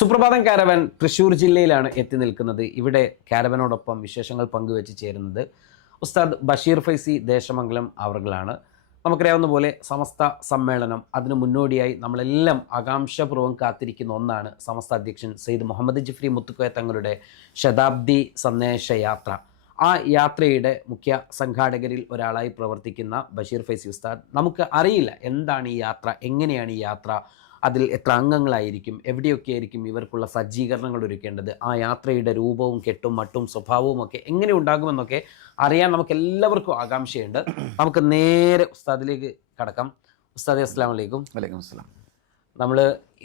സുപ്രഭാതം കാരവൻ തൃശ്ശൂർ ജില്ലയിലാണ് എത്തി നിൽക്കുന്നത്. ഇവിടെ കാരവനോടൊപ്പം വിശേഷങ്ങൾ പങ്കുവെച്ച് ചേരുന്നത് ഉസ്താദ് ബഷീർ ഫൈസി ദേശമംഗലം അവർകളാണ്. നമുക്കറിയാവുന്ന പോലെ സമസ്ത സമ്മേളനം, അതിനു മുന്നോടിയായി നമ്മളെല്ലാം ആകാംക്ഷാപൂർവ്വം കാത്തിരിക്കുന്ന ഒന്നാണ് സമസ്ത അധ്യക്ഷൻ സയ്യിദ് മുഹമ്മദ് ജിഫ്രി മുത്തുക്കോയ തങ്ങളുടെ ശതാബ്ദി സന്ദേശയാത്ര. ആ യാത്രയുടെ മുഖ്യ സംഘാടകരിൽ ഒരാളായി പ്രവർത്തിക്കുന്ന ബഷീർ ഫൈസി ഉസ്താദ്, നമുക്ക് അറിയില്ല എന്താണ് ഈ യാത്ര, എങ്ങനെയാണ് ഈ യാത്ര, അതിൽ എത്ര അംഗങ്ങളായിരിക്കും, എവിടെയൊക്കെ ആയിരിക്കും ഇവർക്കുള്ള സജ്ജീകരണങ്ങൾ ഒരുക്കേണ്ടത്, ആ യാത്രയുടെ രൂപവും കെട്ടും മട്ടും സ്വഭാവവും ഒക്കെ എങ്ങനെ ഉണ്ടാകുമെന്നൊക്കെ അറിയാൻ നമുക്ക് എല്ലാവർക്കും ആകാംക്ഷയുണ്ട്. നമുക്ക് നേരെ ഉസ്താദിലേക്ക് കടക്കാം. ഉസ്താദ് അസ്സലാമു അലൈക്കും. വലൈക്കും അസ്സലാം. നമ്മൾ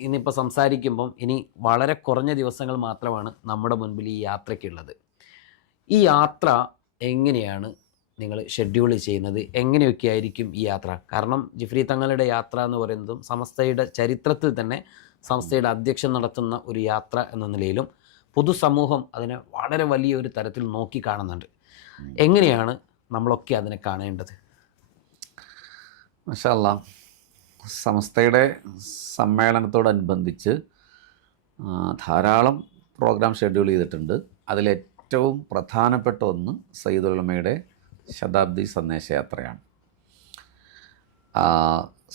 ഇനിയിപ്പോൾ സംസാരിക്കുമ്പം ഇനി വളരെ കുറഞ്ഞ ദിവസങ്ങൾ മാത്രമാണ് നമ്മുടെ മുൻപിൽ ഈ യാത്രയ്ക്കുള്ളത്. ഈ യാത്ര എങ്ങനെയാണ് നിങ്ങൾ ഷെഡ്യൂൾ ചെയ്യുന്നത്? എങ്ങനെയൊക്കെ ആയിരിക്കും ഈ യാത്ര? കാരണം ജിഫ്രി തങ്ങളുടെ യാത്ര എന്ന് പറയുന്നതും സമസ്തയുടെ ചരിത്രത്തിൽ തന്നെ സംസ്ഥയുടെ അധ്യക്ഷൻ നടത്തുന്ന ഒരു യാത്ര എന്ന നിലയിലും പൊതുസമൂഹം അതിനെ വളരെ വലിയൊരു തരത്തിൽ നോക്കി കാണുന്നുണ്ട്. എങ്ങനെയാണ് നമ്മളൊക്കെ അതിനെ കാണേണ്ടത്? മാഷാ അല്ലാഹ്, സമസ്തയുടെ സമ്മേളനത്തോടനുബന്ധിച്ച് ധാരാളം പ്രോഗ്രാം ഷെഡ്യൂൾ ചെയ്തിട്ടുണ്ട്. അതിലേറ്റവും പ്രധാനപ്പെട്ട ഒന്ന് സയ്യിദുൽ ഉലമയുടെ ശതാബ്ദി സന്ദേശയാത്രയാണ്.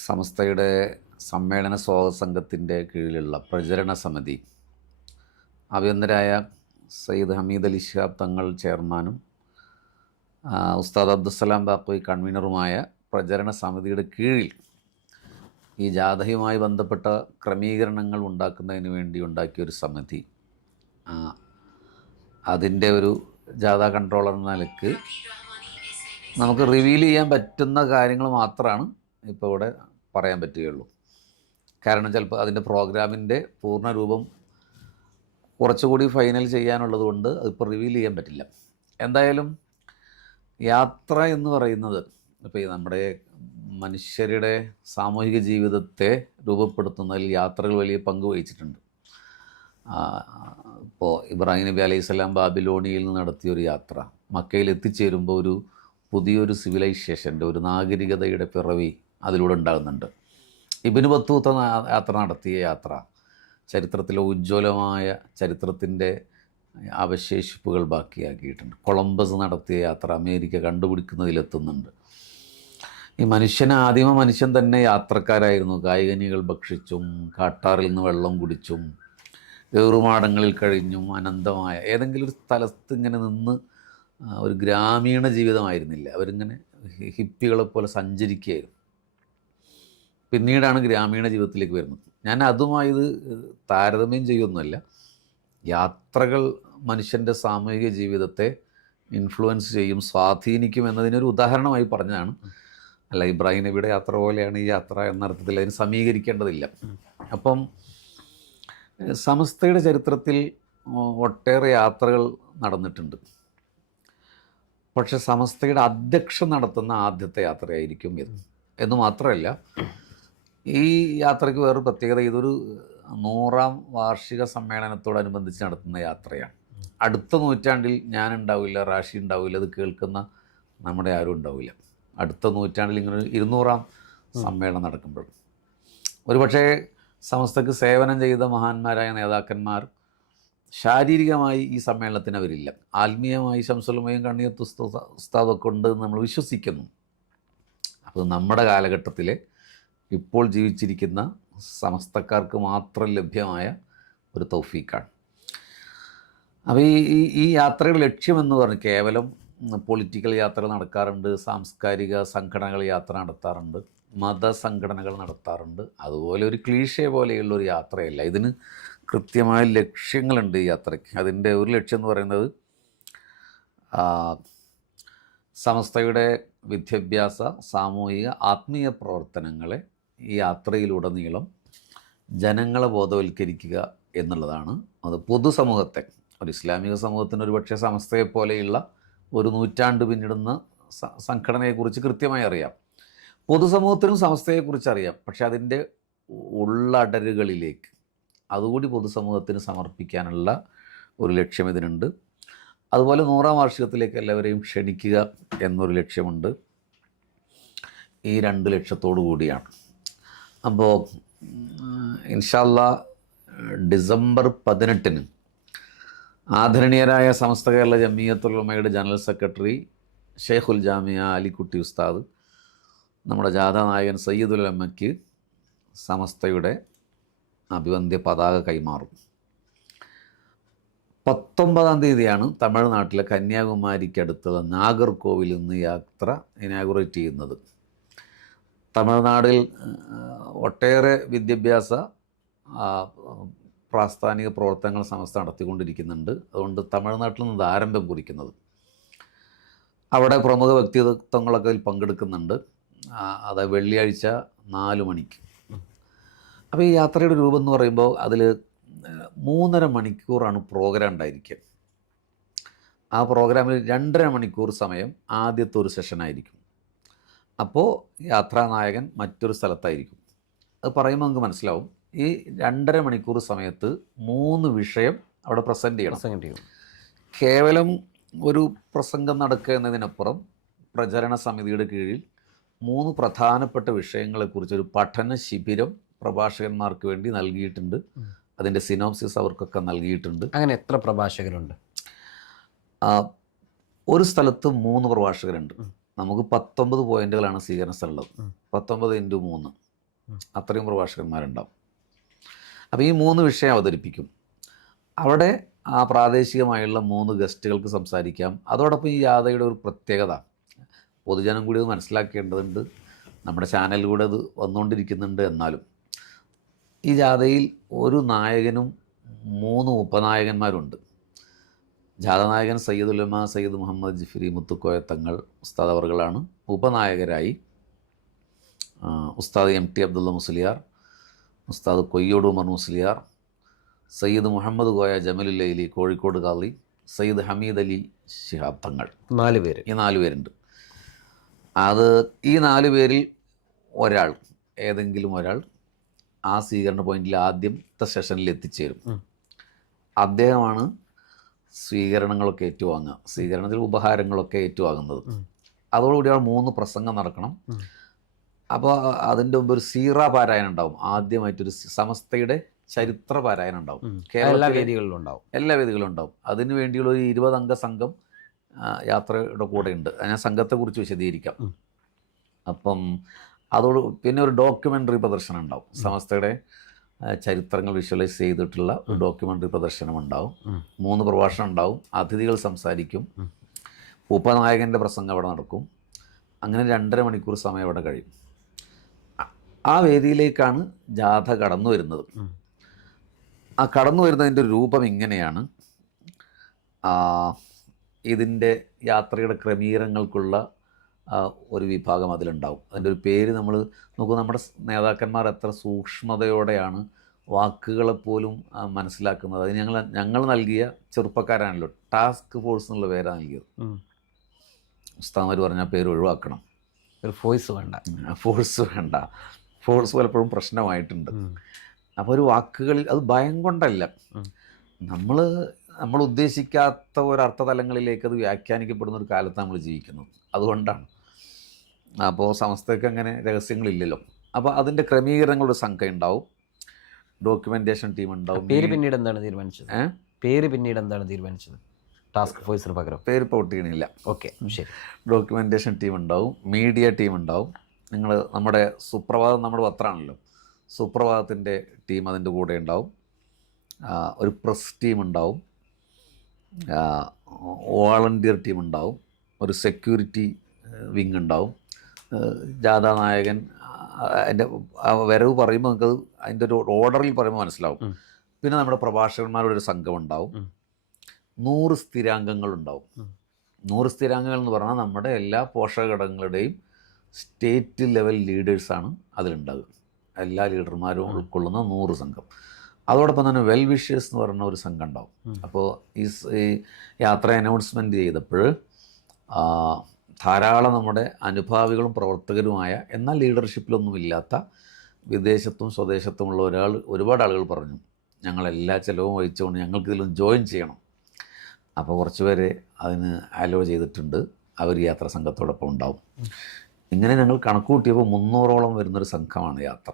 സമസ്തയുടെ സമ്മേളന സ്വാഗത സംഘത്തിൻ്റെ കീഴിലുള്ള പ്രചരണ സമിതി അഭിനന്ദരായ സയ്യിദ് ഹമീദ് അലി ശിഹാബ് തങ്ങൾ ചെയർമാനും ഉസ്താദ് അബ്ദുസ്സലാം ബാഖവി കൺവീനറുമായ പ്രചരണ സമിതിയുടെ കീഴിൽ ഈ ജാഥയുമായി ബന്ധപ്പെട്ട ക്രമീകരണങ്ങൾ ഉണ്ടാക്കുന്നതിന് വേണ്ടി ഉണ്ടാക്കിയൊരു സമിതി, അതിൻ്റെ ഒരു ജാഥ കൺട്രോളർ എന്ന നിലയ്ക്ക് നമുക്ക് റിവീൽ ചെയ്യാൻ പറ്റുന്ന കാര്യങ്ങൾ മാത്രമാണ് ഇപ്പോൾ ഇവിടെ പറയാൻ പറ്റുകയുള്ളൂ. കാരണം ചിലപ്പോൾ അതിൻ്റെ പ്രോഗ്രാമിൻ്റെ പൂർണ്ണ രൂപം കുറച്ചുകൂടി ഫൈനൽ ചെയ്യാനുള്ളത് കൊണ്ട് അതിപ്പോൾ റിവീൽ ചെയ്യാൻ പറ്റില്ല. എന്തായാലും യാത്ര എന്ന് പറയുന്നത് ഇപ്പോൾ നമ്മുടെ മനുഷ്യരുടെ സാമൂഹിക ജീവിതത്തെ രൂപപ്പെടുത്തുന്നതിൽ യാത്രകൾ വലിയ പങ്ക് വഹിച്ചിട്ടുണ്ട്. ഇപ്പോൾ ഇബ്രാഹിം നബി അലൈഹി സ്വലാം ബാബിലോണിയിൽ നിന്ന് നടത്തിയൊരു യാത്ര, മക്കയിൽ എത്തിച്ചേരുമ്പോൾ ഒരു പുതിയൊരു സിവിലൈസേഷൻ്റെ, ഒരു നാഗരികതയുടെ പിറവി അതിലൂടെ ഉണ്ടാകുന്നുണ്ട്. ഇബ്നു ബത്തൂത്ത യാത്ര നടത്തിയ യാത്ര ചരിത്രത്തിലെ ഉജ്ജ്വലമായ ചരിത്രത്തിൻ്റെ അവശേഷിപ്പുകൾ ബാക്കിയാക്കിയിട്ടുണ്ട്. കൊളംബസ് നടത്തിയ യാത്ര അമേരിക്ക കണ്ടുപിടിക്കുന്നതിലെത്തുന്നുണ്ട്. ഈ ആദിമ മനുഷ്യൻ തന്നെ യാത്രക്കാരായിരുന്നു. കായികനികൾ ഭക്ഷിച്ചും കാട്ടാറിൽ നിന്ന് വെള്ളം കുടിച്ചും ഏറുമാടങ്ങളിൽ കഴിഞ്ഞും അനന്തമായ ഏതെങ്കിലും ഒരു സ്ഥലത്ത് ഇങ്ങനെ നിന്ന് ഒരു ഗ്രാമീണ ജീവിതമായിരുന്നില്ല. അവരിങ്ങനെ ഹിപ്പികളെപ്പോലെ സഞ്ചരിക്കുകയായിരുന്നു. പിന്നീടാണ് ഗ്രാമീണ ജീവിതത്തിലേക്ക് വരുന്നത്. ഞാൻ അതുമായി ഇത് താരതമ്യം ചെയ്യുന്നതല്ല. യാത്രകൾ മനുഷ്യൻ്റെ സാമൂഹിക ജീവിതത്തെ ഇൻഫ്ലുവൻസ് ചെയ്യും, സ്വാധീനിക്കും എന്നതിനൊരു ഉദാഹരണമായി പറഞ്ഞതാണ്. അല്ല, ഇബ്രാഹിം നബിയുടെ യാത്ര പോലെയാണ് ഈ യാത്ര എന്നർത്ഥത്തിൽ അതിന് സമീകരിക്കേണ്ടതില്ല. അപ്പം സമസ്തയുടെ ചരിത്രത്തിൽ ഒട്ടേറെ യാത്രകൾ നടന്നിട്ടുണ്ട്. പക്ഷെ സമസ്തയുടെ അധ്യക്ഷൻ നടത്തുന്ന ആദ്യത്തെ യാത്രയായിരിക്കും ഇത് എന്ന് മാത്രമല്ല, ഈ യാത്രയ്ക്ക് വേറൊരു പ്രത്യേകത, ഇതൊരു 100ാം വാർഷിക സമ്മേളനത്തോടനുബന്ധിച്ച് നടത്തുന്ന യാത്രയാണ്. അടുത്ത നൂറ്റാണ്ടിൽ ഞാനുണ്ടാവില്ല, റാഷി ഉണ്ടാവില്ല, ഇത് കേൾക്കുന്ന നമ്മുടെ ആരും ഉണ്ടാവില്ല. അടുത്ത നൂറ്റാണ്ടിൽ ഇങ്ങനെ 200ാം സമ്മേളനം നടക്കുമ്പോൾ ഒരുപക്ഷേ സമസ്തക്ക് സേവനം ചെയ്ത മഹാന്മാരായ നേതാക്കന്മാർ ശാരീരികമായി ഈ സമ്മേളനത്തിന് അവരില്ല. ആത്മീയമായി ശംസുലുമയും കണ്ണിയത്ത് ഉസ്താദൊക്കെ ഉണ്ട് എന്ന് നമ്മൾ വിശ്വസിക്കുന്നു. അപ്പോൾ നമ്മുടെ കാലഘട്ടത്തിലെ ഇപ്പോൾ ജീവിച്ചിരിക്കുന്ന സമസ്തക്കാർക്ക് മാത്രം ലഭ്യമായ ഒരു തൗഫീക്കാണ്. അപ്പോൾ ഈ യാത്രയുടെ ലക്ഷ്യമെന്ന് പറഞ്ഞ് കേവലം പൊളിറ്റിക്കൽ യാത്ര നടക്കാറുണ്ട്, സാംസ്കാരിക സംഘടനകൾ യാത്ര നടത്താറുണ്ട്, മതസംഘടനകൾ നടത്താറുണ്ട്. അതുപോലെ ഒരു ക്ലീഷേ പോലെയുള്ള ഒരു യാത്രയല്ല. ഇതിന് കൃത്യമായ ലക്ഷ്യങ്ങളുണ്ട് ഈ യാത്രയ്ക്ക്. അതിൻ്റെ ഒരു ലക്ഷ്യം എന്ന് പറയുന്നത് സമസ്തയുടെ വിദ്യാഭ്യാസ, സാമൂഹിക, ആത്മീയ പ്രവർത്തനങ്ങളെ ഈ യാത്രയിലുടനീളം ജനങ്ങളെ ബോധവൽക്കരിക്കുക എന്നുള്ളതാണ്. അത് പൊതുസമൂഹത്തെ, ഒരു ഇസ്ലാമിക സമൂഹത്തിന് ഒരുപക്ഷെ സമസ്തയെപ്പോലെയുള്ള ഒരു നൂറ്റാണ്ട് പിന്നിടുന്ന സംഘടനയെക്കുറിച്ച് കൃത്യമായി അറിയാം. പൊതുസമൂഹത്തിനും സമസ്തയെക്കുറിച്ച് അറിയാം. പക്ഷെ അതിൻ്റെ ഉള്ളടരുകളിലേക്ക് അതുകൂടി പൊതുസമൂഹത്തിന് സമർപ്പിക്കാനുള്ള ഒരു ലക്ഷ്യം ഇതിനുണ്ട്. അതുപോലെ 100ാം വാർഷികത്തിലേക്ക് എല്ലാവരെയും ക്ഷണിക്കുക എന്നൊരു ലക്ഷ്യമുണ്ട്. ഈ 2 ലക്ഷ്യത്തോടു കൂടിയാണ്. അപ്പോൾ ഇൻഷാ അല്ലാഹ് ഡിസംബർ 18 ആദരണീയരായ സമസ്ത കേരള ജമിയത്തുൽ ഉലമയുടെ ജനറൽ സെക്രട്ടറി ഷെയ്ഖുൽ ജാമിയ അലിക്കുട്ടി ഉസ്താദ് നമ്മുടെ ജാഥാ നായകൻ സയ്യിദുൽ ഉലമയ്ക്ക് സമസ്തയുടെ അഭിവന്ദ്യ പതാക കൈമാറും. 19-ാം തീയതിയാണ് തമിഴ്നാട്ടിലെ കന്യാകുമാരിക്കടുത്തുള്ള നാഗർകോവിൽ നിന്ന് യാത്ര ഇനാഗുറേറ്റ് ചെയ്യുന്നത്. തമിഴ്നാടിൽ ഒട്ടേറെ വിദ്യാഭ്യാസ പ്രാസ്ഥാനിക പ്രവർത്തനങ്ങൾ സമസ്ത നടത്തിക്കൊണ്ടിരിക്കുന്നുണ്ട്. അതുകൊണ്ട് തമിഴ്നാട്ടിൽ നിന്ന് ആരംഭം കുറിക്കുന്നത്. അവിടെ പ്രമുഖ വ്യക്തിത്വങ്ങളൊക്കെ അതിൽ പങ്കെടുക്കുന്നുണ്ട്. അത് വെള്ളിയാഴ്ച 4 മണിക്ക്. അപ്പോൾ ഈ യാത്രയുടെ രൂപം എന്ന് പറയുമ്പോൾ അതിൽ 3.5 മണിക്കൂറാണ് പ്രോഗ്രാം ഉണ്ടായിരിക്കുക. ആ പ്രോഗ്രാമിൽ 2.5 മണിക്കൂർ സമയം ആദ്യത്തെ ഒരു സെഷനായിരിക്കും. അപ്പോൾ യാത്രാനായകൻ മറ്റൊരു സ്ഥലത്തായിരിക്കും. അത് പറയുമ്പോൾ നമുക്ക് മനസ്സിലാവും. ഈ 2.5 മണിക്കൂർ സമയത്ത് 3 വിഷയം അവിടെ പ്രസൻറ്റ് ചെയ്യണം. കേവലം ഒരു പ്രസംഗം നടക്കുക എന്നതിനപ്പുറം പ്രചരണ സമിതിയുടെ കീഴിൽ 3 പ്രധാനപ്പെട്ട വിഷയങ്ങളെക്കുറിച്ചൊരു പഠന ശിബിരം പ്രഭാഷകന്മാർക്ക് വേണ്ടി നൽകിയിട്ടുണ്ട്. അതിൻ്റെ സിനോപ്സിസ് അവർക്കൊക്കെ നൽകിയിട്ടുണ്ട്. അങ്ങനെ എത്ര പ്രഭാഷകരുണ്ട്? ഒരു സ്ഥലത്ത് 3 പ്രഭാഷകരുണ്ട്. നമുക്ക് 19 പോയിന്റുകളാണ് സ്വീകരണ സ്ഥലമുള്ളത്. 19 × 3 അത്രയും പ്രഭാഷകന്മാരുണ്ടാവും. അപ്പോൾ ഈ 3 വിഷയം അവതരിപ്പിക്കും. അവിടെ ആ പ്രാദേശികമായുള്ള 3 ഗസ്റ്റുകൾക്ക് സംസാരിക്കാം. അതോടൊപ്പം ഈ യാത്രയുടെ ഒരു പ്രത്യേകത പൊതുജനം കൂടി അത് മനസ്സിലാക്കേണ്ടതുണ്ട്. നമ്മുടെ ചാനലിലൂടെ അത് വന്നുകൊണ്ടിരിക്കുന്നുണ്ട്. എന്നാലും ഈ ജാഥയിൽ ഒരു നായകനും 3 ഉപനായകന്മാരുണ്ട്. ജാഥനായകൻ സയ്യിദ് ഉലമ സയ്യിദ് മുഹമ്മദ് ജിഫ്രി മുത്തുക്കോയ തങ്ങൾ ഉസ്താദ് അവർകളാണ്. ഉപനായകരായി ഉസ്താദ് MT അബ്ദുള്ള മുസ്ലിയാർ, ഉസ്താദ് കൊയ്യോട് ഉമർ മുസ്ലിയാർ, സയ്യിദ് മുഹമ്മദ് കോയ ജമലുല്ലൈലി കോഴിക്കോട് ഖാളി, സയ്യിദ് ഹമീദ് അലി ശിഹാബ് തങ്ങൾ. 4 പേര്. ഈ 4 പേരുണ്ട്. അത് ഈ 4 പേരിൽ ഒരാൾ, ഏതെങ്കിലും ഒരാൾ ആ സ്വീകരണ പോയിന്റിൽ ആദ്യത്തെ സെഷനിൽ എത്തിച്ചേരും. അദ്ദേഹമാണ് സ്വീകരണങ്ങളൊക്കെ ഏറ്റുവാങ്ങുക. സ്വീകരണത്തിൽ ഉപഹാരങ്ങളൊക്കെ ഏറ്റുവാങ്ങുന്നത്. അതോടുകൂടിയാണ് 3 പ്രസംഗം നടക്കണം. അപ്പോൾ അതിൻ്റെ മുമ്പ് ഒരു സീറ പാരായണം ഉണ്ടാവും. ആദ്യമായിട്ടൊരു സമസ്തയുടെ ചരിത്ര പാരായണം ഉണ്ടാവും. എല്ലാ വേദികളിലും ഉണ്ടാവും. എല്ലാ വേദികളിലും ഉണ്ടാവും. അതിനു വേണ്ടിയുള്ള ഒരു 20 അംഗ സംഘം യാത്രയുടെ കൂടെ ഉണ്ട്. ഞാൻ സംഘത്തെക്കുറിച്ച് വിശദീകരിക്കാം. അപ്പം അതോട് പിന്നെ ഒരു ഡോക്യുമെൻ്ററി പ്രദർശനം ഉണ്ടാവും. സമസ്തയുടെ ചരിത്രങ്ങൾ വിഷ്വലൈസ് ചെയ്തിട്ടുള്ള ഒരു ഡോക്യുമെൻ്ററി പ്രദർശനം ഉണ്ടാവും. 3 പ്രഭാഷണം ഉണ്ടാവും. അതിഥികൾ സംസാരിക്കും. ഉപനായകൻ്റെ പ്രസംഗം അവിടെ നടക്കും. അങ്ങനെ 2.5 മണിക്കൂർ സമയം അവിടെ കഴിയും. ആ വേദിയിലേക്കാണ് ജാഥ കടന്നു വരുന്നത്. ആ കടന്നു വരുന്നതിൻ്റെ രൂപം ഇങ്ങനെയാണ്. ഇതിൻ്റെ യാത്രയുടെ ക്രമീകരണങ്ങൾക്കുള്ള ഒരു വിഭാഗം അതിലുണ്ടാവും. അതിൻ്റെ ഒരു പേര് നമ്മൾ നോക്കൂ. നമ്മുടെ നേതാക്കന്മാർ എത്ര സൂക്ഷ്മതയോടെയാണ് വാക്കുകളെപ്പോലും മനസ്സിലാക്കുന്നത്. അത് ഞങ്ങൾ നൽകിയ ചെറുപ്പക്കാരാണല്ലോ. ടാസ്ക് ഫോഴ്സ് എന്നുള്ള പേരാണ് നൽകിയത്. ഉസ്താദ്മാർ പറഞ്ഞാൽ പേര് ഒഴിവാക്കണം. ഒരു ഫോഴ്സ് വേണ്ട. ഫോഴ്സ് പലപ്പോഴും പ്രശ്നമായിട്ടുണ്ട്. അപ്പോൾ ഒരു വാക്കുകളിൽ അത് ഭയം കൊണ്ടല്ല, നമ്മൾ ഉദ്ദേശിക്കാത്ത ഒരർത്ഥതലങ്ങളിലേക്ക് അത് വ്യാഖ്യാനിക്കപ്പെടുന്ന ഒരു കാലത്ത് നമ്മൾ ജീവിക്കുന്നത്. അതുകൊണ്ടാണ്. അപ്പോൾ സമസ്തയ്ക്ക് അങ്ങനെ രഹസ്യങ്ങളില്ലല്ലോ. അപ്പോൾ അതിൻ്റെ ക്രമീകരണങ്ങളുടെ സംഖ്യ ഉണ്ടാവും. ഡോക്യുമെൻറ്റേഷൻ ടീം ഉണ്ടാവും. പേര് പിന്നീട് എന്താണ് തീരുമാനിച്ചത്? ടാസ്ക് ഫോഴ്സിന് പകരം പേര് പൊട്ടിക്കണില്ല. ഓക്കെ, ശരി. ഡോക്യുമെൻറ്റേഷൻ ടീം ഉണ്ടാവും. മീഡിയ ടീം ഉണ്ടാവും. നമ്മുടെ സുപ്രഭാതം നമ്മുടെ പത്രമാണല്ലോ. സുപ്രഭാതത്തിൻ്റെ ടീം അതിൻ്റെ കൂടെ ഉണ്ടാവും. ഒരു പ്രസ് ടീം ഉണ്ടാവും. വോളണ്ടിയർ ടീം ഉണ്ടാവും. ഒരു സെക്യൂരിറ്റി വിങ് ഉണ്ടാവും. ജാഥാനായകൻ അതിൻ്റെ വരവ് പറയുമ്പോൾ നമുക്കത് അതിൻ്റെ ഒരു ഓർഡറിൽ പറയുമ്പോൾ മനസ്സിലാവും. പിന്നെ നമ്മുടെ പ്രഭാഷകന്മാരുടെ ഒരു സംഘം ഉണ്ടാവും. 100 സ്ഥിരാംഗങ്ങളുണ്ടാവും. 100 സ്ഥിരാംഗങ്ങൾ എന്ന് പറഞ്ഞാൽ നമ്മുടെ എല്ലാ പോഷകഘടകങ്ങളുടെയും സ്റ്റേറ്റ് ലെവൽ ലീഡേഴ്സാണ് അതിലുണ്ടാകുക. എല്ലാ ലീഡർമാരും ഉൾക്കൊള്ളുന്ന 100 സംഘം. അതോടൊപ്പം തന്നെ വെൽ വിഷേഴ്സ് എന്ന് പറയുന്ന ഒരു സംഘം ഉണ്ടാവും. അപ്പോൾ ഈ യാത്ര അനൗൺസ്മെൻറ്റ് ചെയ്തപ്പോൾ ധാരാളം നമ്മുടെ അനുഭാവികളും പ്രവർത്തകരുമായ എന്നാൽ ലീഡർഷിപ്പിലൊന്നുമില്ലാത്ത വിദേശത്തും സ്വദേശത്തുമുള്ള ഒരുപാട് ആളുകൾ പറഞ്ഞു, ഞങ്ങളെല്ലാ ചിലവും വഹിച്ചുകൊണ്ട് ഞങ്ങൾക്കിതിലും ജോയിൻ ചെയ്യണം. അപ്പോൾ കുറച്ച് പേരെ അതിന് അലോ ചെയ്തിട്ടുണ്ട്. അവർ യാത്രാ സംഘത്തോടൊപ്പം ഉണ്ടാവും. ഇങ്ങനെ ഞങ്ങൾ കണക്ക് കൂട്ടിയപ്പോൾ 300ഓളം വരുന്നൊരു സംഘമാണ് യാത്ര.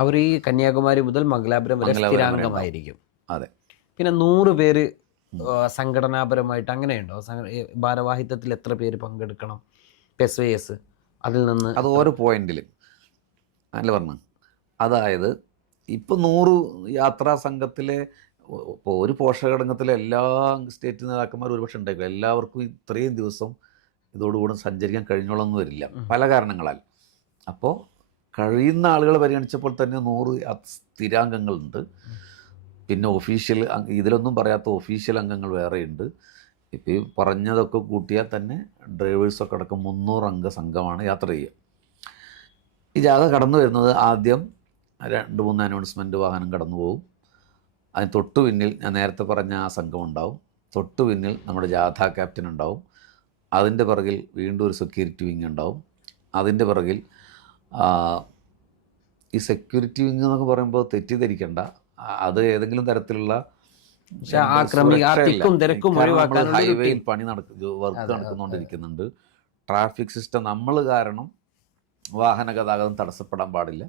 അവർ ഈ കന്യാകുമാരി മുതൽ മംഗലാപുരം വരെ മംഗലാപുരം വരെ സ്ഥിരാംഗമായിരിക്കും. അതെ. പിന്നെ 100 പേര് സംഘടനാപരമായിട്ട് അങ്ങനെയുണ്ടോ? ഈ ഭാരവാഹിത്വത്തിൽ എത്ര പേര് പങ്കെടുക്കണം? SYS അതിൽ നിന്ന് അത് ഓരോ പോയിന്റിൽ അല്ല പറഞ്ഞു. അതായത് ഇപ്പോൾ 100 യാത്രാ സംഘത്തിലെ ഇപ്പോൾ ഒരു പോഷകഘടകത്തിലെ എല്ലാ സ്റ്റേറ്റ് നേതാക്കന്മാരും ഒരുപക്ഷെ ഉണ്ടായിരിക്കും. എല്ലാവർക്കും ഇത്രയും ദിവസം ഇതോടുകൂടെ സഞ്ചരിക്കാൻ കഴിഞ്ഞോളൊന്നും വരില്ല, പല കാരണങ്ങളാൽ. അപ്പോൾ കഴിയുന്ന ആളുകൾ പരിഗണിച്ചപ്പോൾ തന്നെ 100 സ്ഥിരാംഗങ്ങളുണ്ട്. പിന്നെ ഒഫീഷ്യൽ, ഇതിലൊന്നും പറയാത്ത ഒഫീഷ്യൽ അംഗങ്ങൾ വേറെയുണ്ട്. ഇപ്പോൾ ഈ പറഞ്ഞതൊക്കെ കൂട്ടിയാൽ തന്നെ ഡ്രൈവേഴ്സൊക്കെ അടക്കം 300 അംഗ സംഘമാണ് യാത്ര ചെയ്യുക. ഈ ജാഥ കടന്നു വരുന്നത് ആദ്യം 2-3 അനൗൺസ്മെൻറ്റ് വാഹനം കടന്നു പോകും. അതിന് തൊട്ടു പിന്നിൽ ഞാൻ നേരത്തെ പറഞ്ഞ ആ സംഘം ഉണ്ടാവും. തൊട്ടു പിന്നിൽ നമ്മുടെ ജാഥ ക്യാപ്റ്റൻ ഉണ്ടാവും. അതിൻ്റെ പിറകിൽ വീണ്ടും ഒരു സെക്യൂരിറ്റി വിങ് ഉണ്ടാവും. അതിൻ്റെ പിറകിൽ ഈ സെക്യൂരിറ്റി വിങ് എന്നൊക്കെ പറയുമ്പോൾ തെറ്റിദ്ധരിക്കേണ്ട, അത് ഏതെങ്കിലും തരത്തിലുള്ള ഹൈവേയിൽ പണി വർക്ക് നടക്കുന്നുകൊണ്ടിരിക്കുന്നുണ്ട്. ട്രാഫിക് സിസ്റ്റം നമ്മൾ കാരണം വാഹന ഗതാഗതം തടസ്സപ്പെടാൻ പാടില്ല.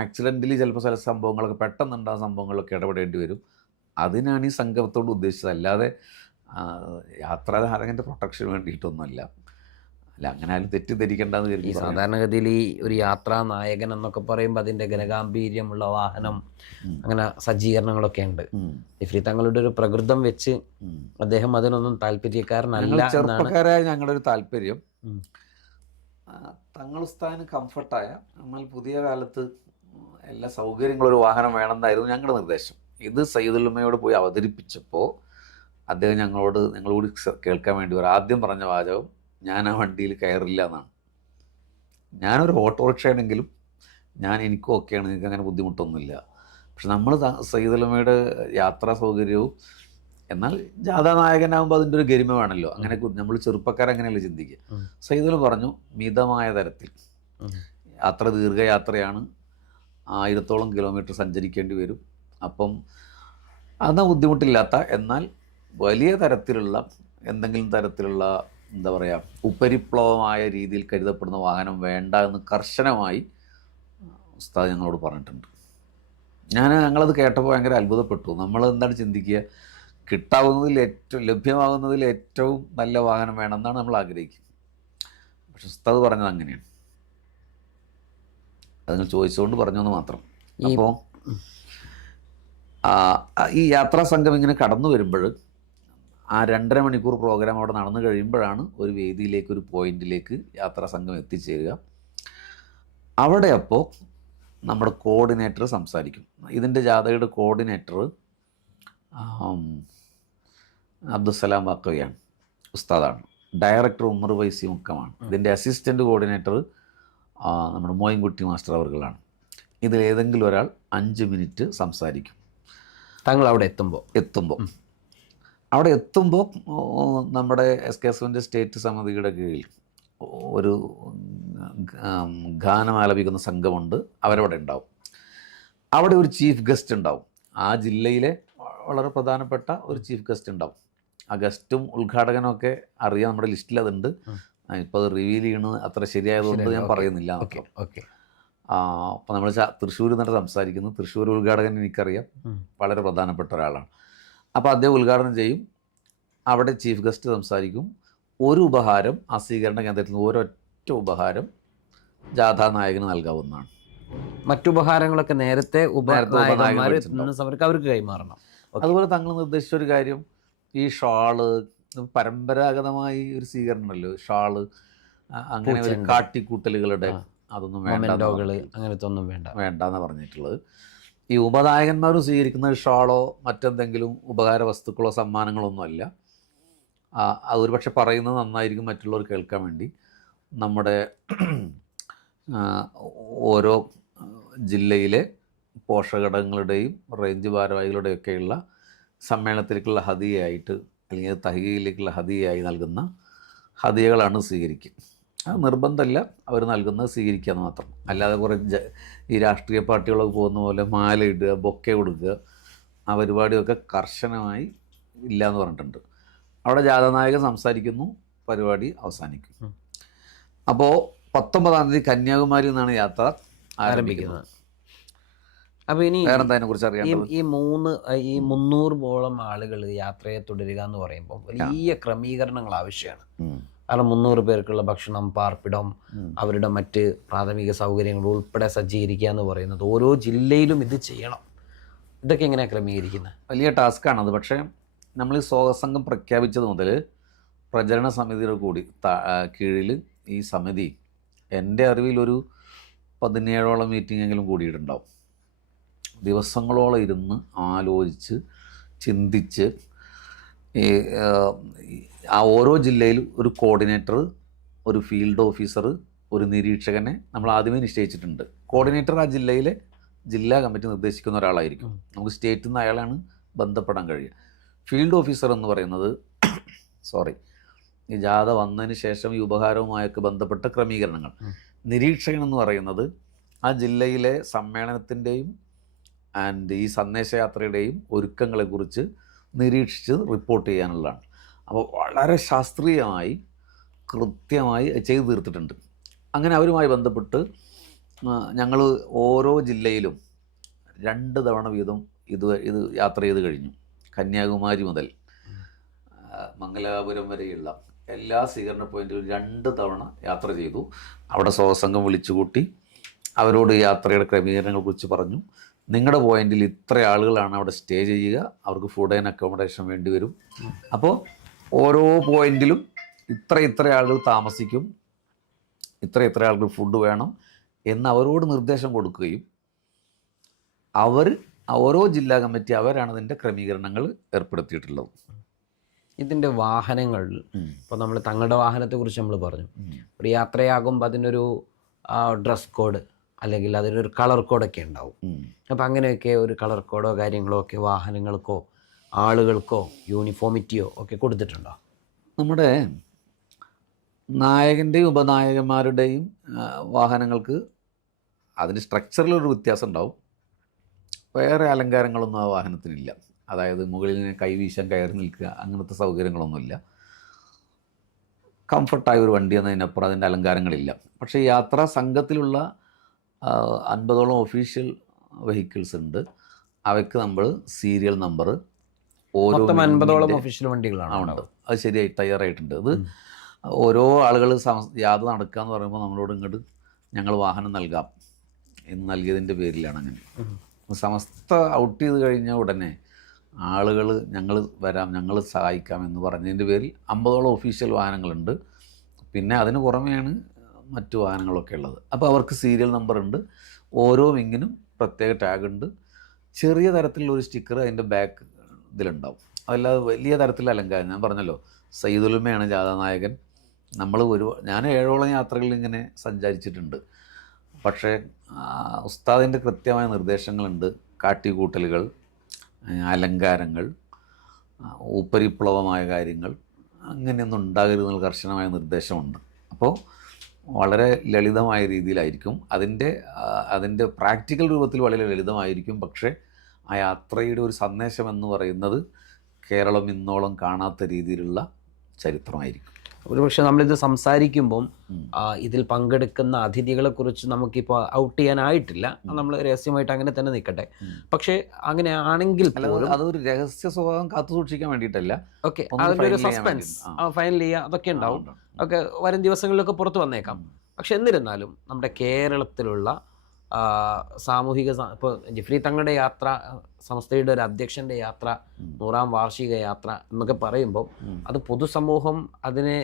ആക്സിഡൻ്റലി ചിലപ്പോൾ ചില സംഭവങ്ങളൊക്കെ പെട്ടെന്നുണ്ടാകുന്ന സംഭവങ്ങളൊക്കെ ഇടപെടേണ്ടി വരും. അതിനാണ് ഈ സംഘത്തോട് ഉദ്ദേശിച്ചത്. അല്ലാതെ യാത്രാധാരകൻ്റെ പ്രൊട്ടക്ഷന് വേണ്ടിയിട്ടൊന്നുമല്ല. അല്ല, അങ്ങനെ ആരും തെറ്റിദ്ധരിക്കേണ്ടെന്ന് കരുതി. സാധാരണഗതിയിൽ ഈ ഒരു യാത്രാ നായകൻ എന്നൊക്കെ പറയുമ്പോൾ അതിൻ്റെ ഗനഗാംഭീര്യമുള്ള വാഹനം, അങ്ങനെ സജ്ജീകരണങ്ങളൊക്കെ ഉണ്ട്. ഇഫ്രി തങ്ങളുടെ ഒരു പ്രകൃതം വെച്ച് അദ്ദേഹം അതിനൊന്നും താല്പര്യക്കാരനല്ല. ചെറുപ്പക്കാരായ ഞങ്ങളുടെ ഒരു താല്പര്യം തങ്ങൾ ഉസ്താദിന് കംഫർട്ടായ, എന്നാൽ പുതിയ കാലത്ത് എല്ലാ സൗകര്യങ്ങളൊരു വാഹനം വേണമെന്നായിരുന്നു ഞങ്ങളുടെ നിർദ്ദേശം. ഇത് സയ്യിദുൽ ഉമ്മയോട് പോയി അവതരിപ്പിച്ചപ്പോൾ അദ്ദേഹം ഞങ്ങളോട് കേൾക്കാൻ വേണ്ടി ആദ്യം പറഞ്ഞ വാചകം, ഞാൻ ആ വണ്ടിയിൽ കയറില്ല എന്നാണ്. ഞാനൊരു ഓട്ടോറിക്ഷയാണെങ്കിലും എനിക്കും ഓക്കെയാണ്, നിങ്ങൾക്ക് അങ്ങനെ ബുദ്ധിമുട്ടൊന്നുമില്ല. പക്ഷെ നമ്മൾ സയ്യിദുൽ ഉമ്മയുടെ യാത്രാ സൗകര്യവും, എന്നാൽ ജാഥാ നായകനാകുമ്പോൾ അതിൻ്റെ ഒരു ഗരിമ വേണമല്ലോ. അങ്ങനെ നമ്മൾ ചെറുപ്പക്കാരങ്ങനെയല്ല ചിന്തിക്കുക. സയ്യിദുൽ പറഞ്ഞു, മിതമായ തരത്തിൽ യാത്ര, ദീർഘയാത്രയാണ്, 1000ഓളം കിലോമീറ്റർ സഞ്ചരിക്കേണ്ടി വരും. അപ്പം അന്ന് ബുദ്ധിമുട്ടില്ലാത്ത, എന്നാൽ വലിയ തരത്തിലുള്ള എന്തെങ്കിലും തരത്തിലുള്ള എന്താ പറയുക, ഉപരിപ്ലവമായ രീതിയിൽ കരുതപ്പെടുന്ന വാഹനം വേണ്ട എന്ന് കർശനമായി ഉസ്താദ് ഞങ്ങളോട് പറഞ്ഞിട്ടുണ്ട്. ഞങ്ങളത് കേട്ടപ്പോൾ ഭയങ്കര അത്ഭുതപ്പെട്ടു. നമ്മൾ എന്താണ് ചിന്തിക്കുക, ലഭ്യമാകുന്നതിൽ ഏറ്റവും നല്ല വാഹനം വേണമെന്നാണ് നമ്മൾ ആഗ്രഹിക്കുന്നത്. പക്ഷെ ഉസ്താദ് പറഞ്ഞത് അങ്ങനെയാണ്. അത് നിങ്ങൾ ചോദിച്ചുകൊണ്ട് പറഞ്ഞെന്ന് മാത്രം. അപ്പോൾ ഈ യാത്രാ സംഘം ഇങ്ങനെ കടന്നു വരുമ്പോൾ ആ 2.5 മണിക്കൂർ പ്രോഗ്രാം അവിടെ നടന്നു കഴിയുമ്പോഴാണ് ഒരു വേദിയിലേക്ക്, ഒരു പോയിന്റിലേക്ക് യാത്രാ സംഘം എത്തിച്ചേരുക. അവിടെ അപ്പോൾ നമ്മുടെ കോർഡിനേറ്റർ സംസാരിക്കും. ഇതിൻ്റെ ജാഥയുടെ കോർഡിനേറ്റർ അബ്ദുസ്സലാം വാക്കവിയാണ്, ഉസ്താദാണ്. ഡയറക്ടർ ഉമർ വൈസി മുക്കമാണ്. ഇതിൻ്റെ അസിസ്റ്റൻ്റ് കോർഡിനേറ്റർ നമ്മുടെ മോയിൻകുട്ടി മാസ്റ്റർ അവർകളാണ്. ഇതിലേതെങ്കിലും ഒരാൾ 5 മിനിറ്റ് സംസാരിക്കും. താങ്കൾ അവിടെ എത്തുമ്പോൾ നമ്മുടെ SKSUവിൻ്റെ സ്റ്റേറ്റ് സമിതിയുടെ കീഴിൽ ഒരു ഗാനം ആലപിക്കുന്ന സംഘമുണ്ട്, അവരവിടെ ഉണ്ടാവും. അവിടെ ഒരു ചീഫ് ഗസ്റ്റ് ഉണ്ടാവും. ആ ജില്ലയിലെ വളരെ പ്രധാനപ്പെട്ട ഒരു ചീഫ് ഗസ്റ്റ് ഉണ്ടാവും. ആ ഗസ്റ്റും ഉദ്ഘാടകനൊക്കെ അറിയാം, നമ്മുടെ ലിസ്റ്റിൽ അതുണ്ട്. ഇപ്പോൾ അത് റിവീൽ ചെയ്യണത് അത്ര ശരിയായതുകൊണ്ട് ഞാൻ പറയുന്നില്ല. അപ്പോൾ നമ്മൾ തൃശ്ശൂർ നിന്നിട്ട് സംസാരിക്കുന്നു. തൃശ്ശൂർ ഉദ്ഘാടകൻ എനിക്കറിയാം, വളരെ പ്രധാനപ്പെട്ട ഒരാളാണ്. അപ്പോൾ അദ്ദേഹം ഉദ്ഘാടനം ചെയ്യും. അവിടെ ചീഫ് ഗസ്റ്റ് സംസാരിക്കും. ഒരു ഉപഹാരം ആ സ്വീകരണ കേന്ദ്രത്തിൽ നിന്ന് ഒരൊറ്റ ഉപഹാരം ജാഥാ നായകന് നൽകാവുന്നതാണ്. മറ്റുപഹാരങ്ങളൊക്കെ നേരത്തെ അവർക്ക് കൈമാറണം. അതുപോലെ തങ്ങൾ നിർദ്ദേശിച്ചൊരു കാര്യം, ഈ ഷാള് പരമ്പരാഗതമായി ഒരു സ്വീകരണമല്ലോ, ഷാള് അങ്ങനെ ഒരു കാട്ടിക്കൂട്ടലുകളുടെ അതൊന്നും വേണ്ടെന്ന് പറഞ്ഞിട്ടുള്ളത്. ഈ ഉപനായകന്മാരും സ്വീകരിക്കുന്ന ഷാളോ മറ്റെന്തെങ്കിലും ഉപകാര വസ്തുക്കളോ സമ്മാനങ്ങളൊന്നും അല്ല. അതൊരു പക്ഷെ പറയുന്നത് നന്നായിരിക്കും മറ്റുള്ളവർ കേൾക്കാൻ വേണ്ടി. നമ്മുടെ ഓരോ ജില്ലയിലെ പോഷകഘടകങ്ങളുടെയും റേഞ്ച് ഭാരവാഹികളുടെയൊക്കെയുള്ള സമ്മേളനത്തിലേക്കുള്ള ഹദിയയായിട്ട്, അല്ലെങ്കിൽ തഹീയിലേക്കുള്ള ഹദിയയായി നൽകുന്ന ഹദിയകളാണ് സ്വീകരിക്കുക. അത് നിർബന്ധമല്ല, അവർ നൽകുന്നത് സ്വീകരിക്കുക എന്ന് മാത്രം. അല്ലാതെ കുറേ ഈ രാഷ്ട്രീയ പാർട്ടികളൊക്കെ പോകുന്ന പോലെ മാല ഇടുക, ബൊക്കെ കൊടുക്കുക, ആ പരിപാടിയൊക്കെ കർശനമായി ഇല്ല എന്ന് പറഞ്ഞിട്ടുണ്ട്. അവിടെ ജാഥനായകൻ സംസാരിക്കുന്നു, പരിപാടി അവസാനിക്കും. അപ്പോൾ 19-ാം തീയതി കന്യാകുമാരിയിൽ നിന്നാണ് യാത്ര. ആരംഭിക്കുന്നത്. അപ്പോൾ ഇനി വേറെന്താ അതിനെക്കുറിച്ച് അറിയാം? ഈ 300ഓളം ആളുകൾ യാത്രയെ തുടരുക എന്ന് പറയുമ്പോൾ വലിയ ക്രമീകരണങ്ങൾ ആവശ്യമാണ്. കാരണം 300 പേർക്കുള്ള ഭക്ഷണം, പാർപ്പിടം, അവരുടെ മറ്റ് പ്രാഥമിക സൗകര്യങ്ങൾ ഉൾപ്പെടെ സജ്ജീകരിക്കുക എന്ന് പറയുന്നത് ഓരോ ജില്ലയിലും ഇത് ചെയ്യണം. ഇതൊക്കെ എങ്ങനെയാണ് ക്രമീകരിക്കുന്നത്? വലിയ ടാസ്ക്കാണത്. പക്ഷേ നമ്മൾ ഈ സ്വാഗതസംഘം പ്രഖ്യാപിച്ചത് മുതൽ പ്രചരണ സമിതിയുടെ കൂടി കീഴിൽ ഈ സമിതി എൻ്റെ അറിവിലൊരു 17ഓളം മീറ്റിങ്ങെങ്കിലും കൂടിയിട്ടുണ്ടാവും. ദിവസങ്ങളോളം ഇരുന്ന് ആലോചിച്ച് ചിന്തിച്ച് ആ ഓരോ ജില്ലയിലും ഒരു കോർഡിനേറ്റർ, ഒരു ഫീൽഡ് ഓഫീസർ, ഒരു നിരീക്ഷകനെ നമ്മൾ ആദ്യമേ നിശ്ചയിച്ചിട്ടുണ്ട്. കോർഡിനേറ്റർ ആ ജില്ലയിലെ ജില്ലാ കമ്മിറ്റി നിർദ്ദേശിക്കുന്ന ഒരാളായിരിക്കും. നമുക്ക് സ്റ്റേറ്റിൽ നിന്ന് അയാളാണ് ബന്ധപ്പെടാൻ കഴിയുക. ഫീൽഡ് ഓഫീസർ എന്ന് പറയുന്നത് ഈ ജാഥ വന്നതിന് ശേഷം ഈ ഉപഹാരവുമായൊക്കെ ബന്ധപ്പെട്ട ക്രമീകരണങ്ങൾ. നിരീക്ഷകൻ എന്ന് പറയുന്നത് ആ ജില്ലയിലെ സമ്മേളനത്തിൻ്റെയും ഈ സന്ദേശയാത്രയുടെയും ഒരുക്കങ്ങളെക്കുറിച്ച് നിരീക്ഷിച്ച് റിപ്പോർട്ട് ചെയ്യാനുള്ളതാണ്. അപ്പോൾ വളരെ ശാസ്ത്രീയമായി കൃത്യമായി ചെയ്തു തീർത്തിട്ടുണ്ട്. അങ്ങനെ അവരുമായി ബന്ധപ്പെട്ട് ഞങ്ങൾ ഓരോ ജില്ലയിലും 2 തവണ വീതം ഇത് യാത്ര ചെയ്ത് കഴിഞ്ഞു. കന്യാകുമാരി മുതൽ മംഗലാപുരം വരെയുള്ള എല്ലാ സ്വീകരണ പോയിന്റിലും 2 തവണ യാത്ര ചെയ്തു. അവിടെ സ്വാഗതസംഘം വിളിച്ചുകൂട്ടി അവരോട് യാത്രയുടെ ക്രമീകരണങ്ങളെക്കുറിച്ച് പറഞ്ഞു. നിങ്ങളുടെ പോയിന്റിൽ ഇത്ര ആളുകളാണ് അവിടെ സ്റ്റേ ചെയ്യുക, അവർക്ക് ഫുഡ് ആൻഡ് അക്കോമഡേഷൻ വേണ്ടി വരും. അപ്പോൾ ഓരോ പോയിന്റിലും ഇത്ര ആളുകൾ താമസിക്കും, ഇത്ര ആളുകൾ ഫുഡ് വേണം എന്ന് അവരോട് നിർദ്ദേശം കൊടുക്കുകയും ഓരോ ജില്ലാ കമ്മിറ്റി അവരാണ് അതിൻ്റെ ക്രമീകരണങ്ങൾ ഏർപ്പെടുത്തിയിട്ടുള്ളത്. ഇതിൻ്റെ വാഹനങ്ങൾ ഇപ്പോൾ നമ്മൾ തങ്ങളുടെ വാഹനത്തെക്കുറിച്ച് നമ്മൾ പറഞ്ഞു. ഒരു യാത്രയാകുമ്പോൾ അതിനൊരു ഡ്രസ് കോഡ് അല്ലെങ്കിൽ അതിനൊരു കളർ കോഡൊക്കെ ഉണ്ടാവും. അപ്പം അങ്ങനെയൊക്കെ ഒരു കളർ കോഡോ കാര്യങ്ങളോ ഒക്കെ വാഹനങ്ങൾക്കോ ആളുകൾക്കോ യൂണിഫോമിറ്റിയോ ഒക്കെ കൊടുത്തിട്ടുണ്ടോ? നമ്മുടെ നായകൻ്റെയും ഉപനായകന്മാരുടെയും വാഹനങ്ങൾക്ക് അതിന് സ്ട്രക്ചറിലൊരു വ്യത്യാസം ഉണ്ടാവും. വേറെ അലങ്കാരങ്ങളൊന്നും ആ വാഹനത്തിനില്ല. അതായത് മുകളിൽ നിന്ന് കൈവീശാൻ കയറി നിൽക്കുക അങ്ങനത്തെ സൗകര്യങ്ങളൊന്നുമില്ല. കംഫർട്ടായ ഒരു വണ്ടി എന്നതിനപ്പുറം അതിൻ്റെ അലങ്കാരങ്ങളില്ല. പക്ഷേ യാത്രാ സംഘത്തിലുള്ള 50ഓളം ഒഫീഷ്യൽ വെഹിക്കിൾസ് ഉണ്ട്. അവയ്ക്ക് നമ്മൾ സീരിയൽ നമ്പർ ഓരോ 50ഓളം ഒഫീഷ്യൽ വണ്ടികളാണ് ഉണ്ട്. അത് ശരിയായി തയ്യാറായിട്ടുണ്ട്. അത് ഓരോ ആളുകൾ യാത്ര നടക്കുക എന്ന് പറയുമ്പോൾ നമ്മളോട് ഇങ്ങോട്ട് ഞങ്ങൾ വാഹനം നൽകാം എന്ന് നൽകിയതിൻ്റെ പേരിലാണ് അങ്ങനെ. സമസ്ത ഔട്ട് ചെയ്ത് കഴിഞ്ഞ ഉടനെ ആളുകൾ ഞങ്ങൾ വരാം, ഞങ്ങൾ സഹായിക്കാം എന്ന് പറഞ്ഞതിൻ്റെ പേരിൽ 50ഓളം ഒഫീഷ്യൽ വാഹനങ്ങളുണ്ട്. പിന്നെ അതിന് പുറമെയാണ് മറ്റു വാഹനങ്ങളൊക്കെ ഉള്ളത്. അപ്പോൾ അവർക്ക് സീരിയൽ നമ്പർ ഉണ്ട്. ഓരോ വിങ്ങിനും പ്രത്യേക ടാഗ് ഉണ്ട്. ചെറിയ തരത്തിലുള്ള ഒരു സ്റ്റിക്കർ അതിൻ്റെ ബാക്ക് ഇതിലുണ്ടാവും. അതല്ലാതെ വലിയ തരത്തിലുള്ള അലങ്കാരം. ഞാൻ പറഞ്ഞല്ലോ, സയ്യിദുലുമയാണ് ജാഥാനായകൻ. ഞാൻ 7ഓളം യാത്രകളിൽ ഇങ്ങനെ സഞ്ചരിച്ചിട്ടുണ്ട്. പക്ഷേ ഉസ്താദിൻ്റെ കൃത്യമായ നിർദ്ദേശങ്ങളുണ്ട്. കാട്ടിക്കൂട്ടലുകൾ, അലങ്കാരങ്ങൾ, ഉപരിപ്ലവമായ കാര്യങ്ങൾ അങ്ങനെയൊന്നും ഉണ്ടാകരുതെന്നുള്ള കർശനമായ നിർദ്ദേശമുണ്ട്. അപ്പോൾ വളരെ ലളിതമായ രീതിയിലായിരിക്കും അതിൻ്റെ പ്രാക്ടിക്കൽ രൂപത്തിൽ വളരെ ലളിതമായിരിക്കും. പക്ഷേ ആ യാത്രയുടെ ഒരു സന്ദേശം എന്ന് പറയുന്നത് കേരളം ഇന്നോളം കാണാത്ത രീതിയിലുള്ള ചരിത്രമായിരിക്കും. ഒരുപക്ഷെ നമ്മളിത് സംസാരിക്കുമ്പം ഇതിൽ പങ്കെടുക്കുന്ന അതിഥികളെ കുറിച്ച് നമുക്കിപ്പോൾ ഔട്ട് ചെയ്യാനായിട്ടില്ല. നമ്മൾ രഹസ്യമായിട്ട് അങ്ങനെ തന്നെ നിൽക്കട്ടെ. പക്ഷേ അങ്ങനെ ആണെങ്കിൽ അതൊരു രഹസ്യ സ്വഭാവം കാത്തു സൂക്ഷിക്കാൻ വേണ്ടിയിട്ടല്ല. ഓക്കെ, അതിൻ്റെ ഒരു സസ്പെൻസ് ഫൈനൽ ചെയ്യുക അതൊക്കെ ഉണ്ടാവും. ഒക്കെ വരും ദിവസങ്ങളിലൊക്കെ പുറത്ത് വന്നേക്കാം. പക്ഷെ എന്നിരുന്നാലും നമ്മുടെ കേരളത്തിലുള്ള സാമൂഹിക ഇപ്പോൾ ജിഫ്രി തങ്ങളുടെ യാത്ര, സംസ്ഥയുടെ ഒരു അധ്യക്ഷൻ്റെ യാത്ര, 100ാം വാർഷിക യാത്ര എന്നൊക്കെ പറയുമ്പോൾ അത് പൊതുസമൂഹം അതിനെ